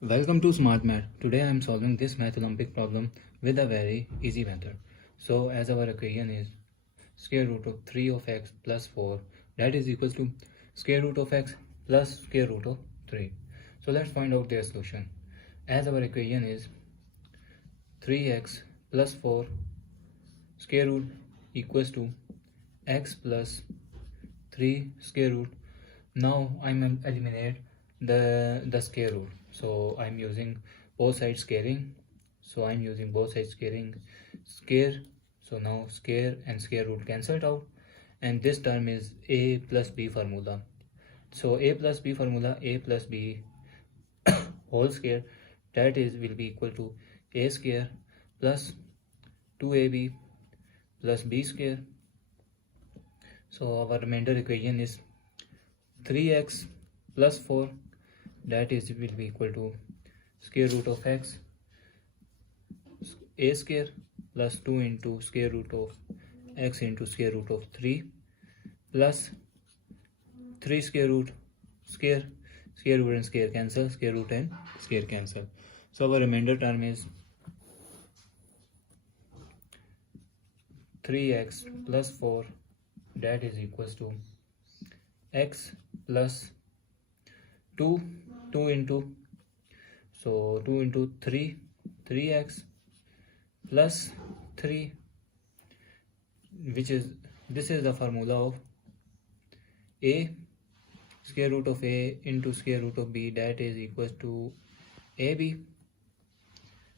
Welcome to Smart Math. Today I am solving this Math Olympic problem with a very easy method. So as our equation is square root of 3 of x plus 4, that is equals to square root of x plus square root of 3. So let's find out their solution. As our equation is 3x plus 4 square root equals to x plus 3 square root. Now I'm eliminate the square root, so I'm using both sides squaring. Square, so now square and square root cancelled out, and this term is a plus b formula. So a plus b whole square, that is will be equal to a square plus 2ab plus b square. So our remainder equation is 3x plus 4, that is will be equal to square root of x a square plus 2 into square root of x into square root of 3 plus 3 square root square root and square cancel, square root and square cancel. So our remainder term is 3x plus 4, that is equals to x plus 2 into 3x plus 3, which is this is the formula of a square root of a into square root of b, that is equals to ab.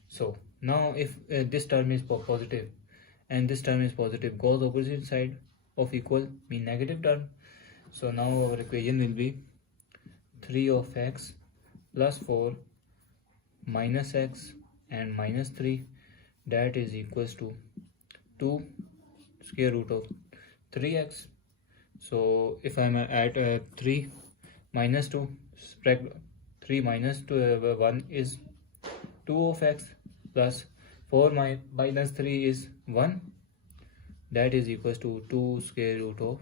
So now if this term is positive and this term is positive, goes opposite side of equal mean negative term. So now our equation will be 3 of x plus 4 minus x and minus 3, that is equals to 2 square root of 3x. So if I am at 3 minus 2, subtract 3 minus 2, 1 is 2 of x plus 4 minus 3 is 1, that is equals to 2 square root of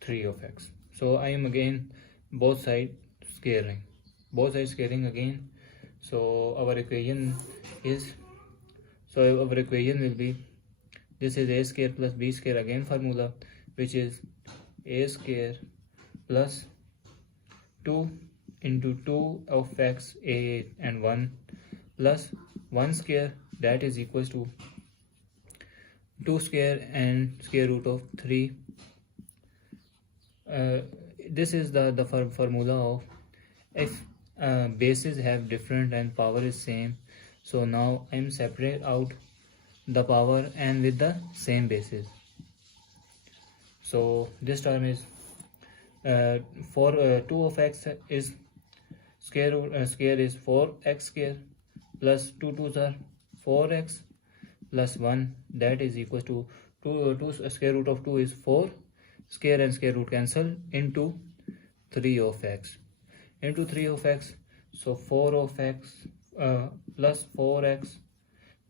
3 of x. So I am again both sides squaring again. So our equation will be, this is a square plus b square, again formula, which is a square plus 2 into 2 of x a and 1 plus 1 square, that is equals to 2 square and square root of 3. This is the formula of if bases have different and power is same. So now I'm separate out the power and with the same bases. So this term is 2 of x is square is 4x square plus 2 2s are 4x plus 1, that is equals to 2 square root of 2 is 4, square and square root cancel, into 3 of x. So 4 of x plus 4x,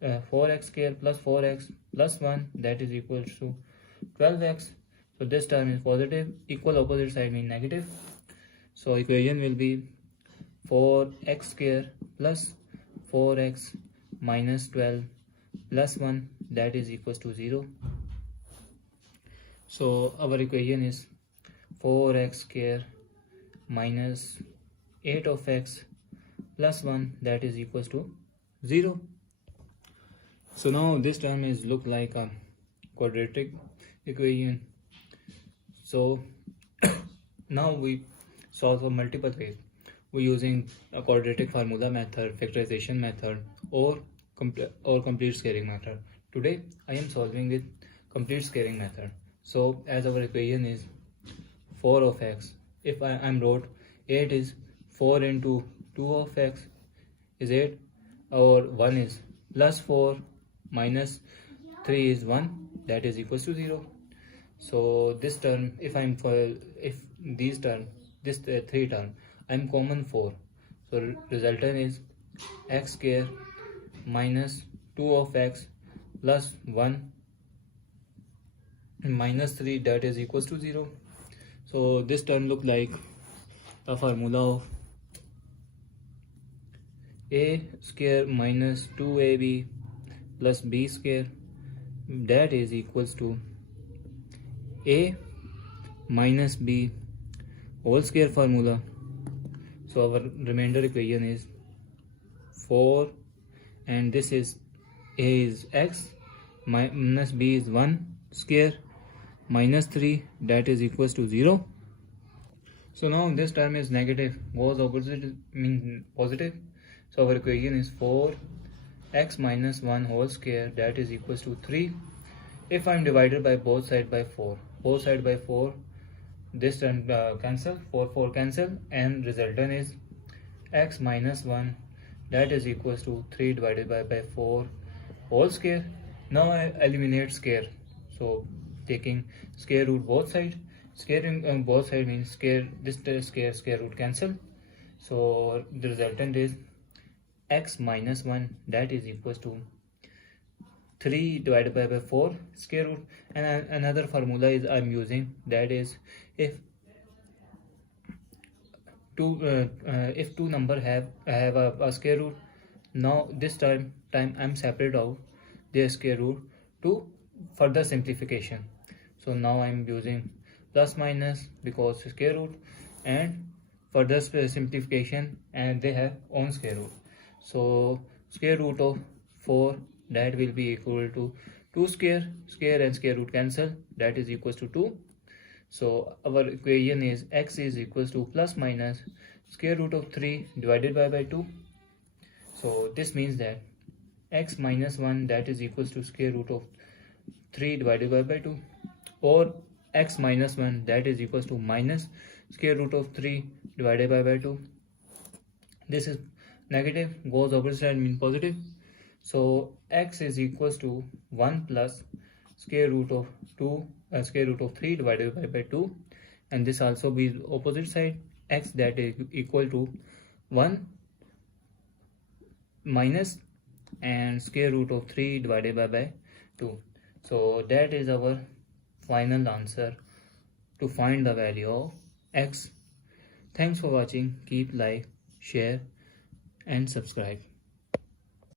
4x square plus 4x plus 1, that is equal to 12x. So this term is positive, equal opposite side mean negative. So equation will be 4x square plus 4x minus 12 plus 1, that is equals to 0. So our equation is 4x square minus 8 of x plus 1, that is equals to 0. So now this term is look like a quadratic equation. So now we solve for multiple ways. We're using a quadratic formula method, factorization method, or complete squaring method. Today I am solving with complete squaring method. So as our equation is 4 of x, if I am wrote 8 is 4 into 2 of x is 8, or 1 is plus 4 minus 3 is 1, that is equals to 0. So this term, if these term, this 3 term, I'm common 4. So resultant is x square minus 2 of x plus 1 minus 3, that is equals to 0. So this term look like a formula of a square minus 2ab plus b square, that is equals to a minus b whole square formula. So our remainder equation is 4, and this is a is x minus b is 1 square minus 3, that is equals to 0. So now this term is negative, goes opposite means positive. So our equation is 4x minus 1 whole square, that is equals to 3. If I am divided by both sides by 4, this term cancel, 4 cancel, and resultant is x minus 1, that is equals to 3 divided by 4 whole square. Now I eliminate square, so taking square root both sides. Squaring both sides means square root cancel. So the resultant is x minus 1, that is equals to 3 divided by 4 square root. And another formula is I'm using, that is if two number have a square root, now this time I'm separate out their square root to further simplification. So now I'm using plus minus because square root, and further simplification, and they have own square root. So square root of 4, that will be equal to 2 square and square root cancel, that is equals to 2. So our equation is x is equals to plus minus square root of 3 divided by 2. So this means that x minus 1, that is equals to square root of 3 divided by 2, or x minus 1, that is equals to minus square root of 3 divided by 2. This is negative, goes opposite side mean positive. So x is equals to 1 plus square root of 3 divided by 2, and this also be opposite side, x that is equal to 1 minus and square root of 3 divided by 2. So that is our final answer to find the value of x. Thanks for watching. Keep like, share and subscribe.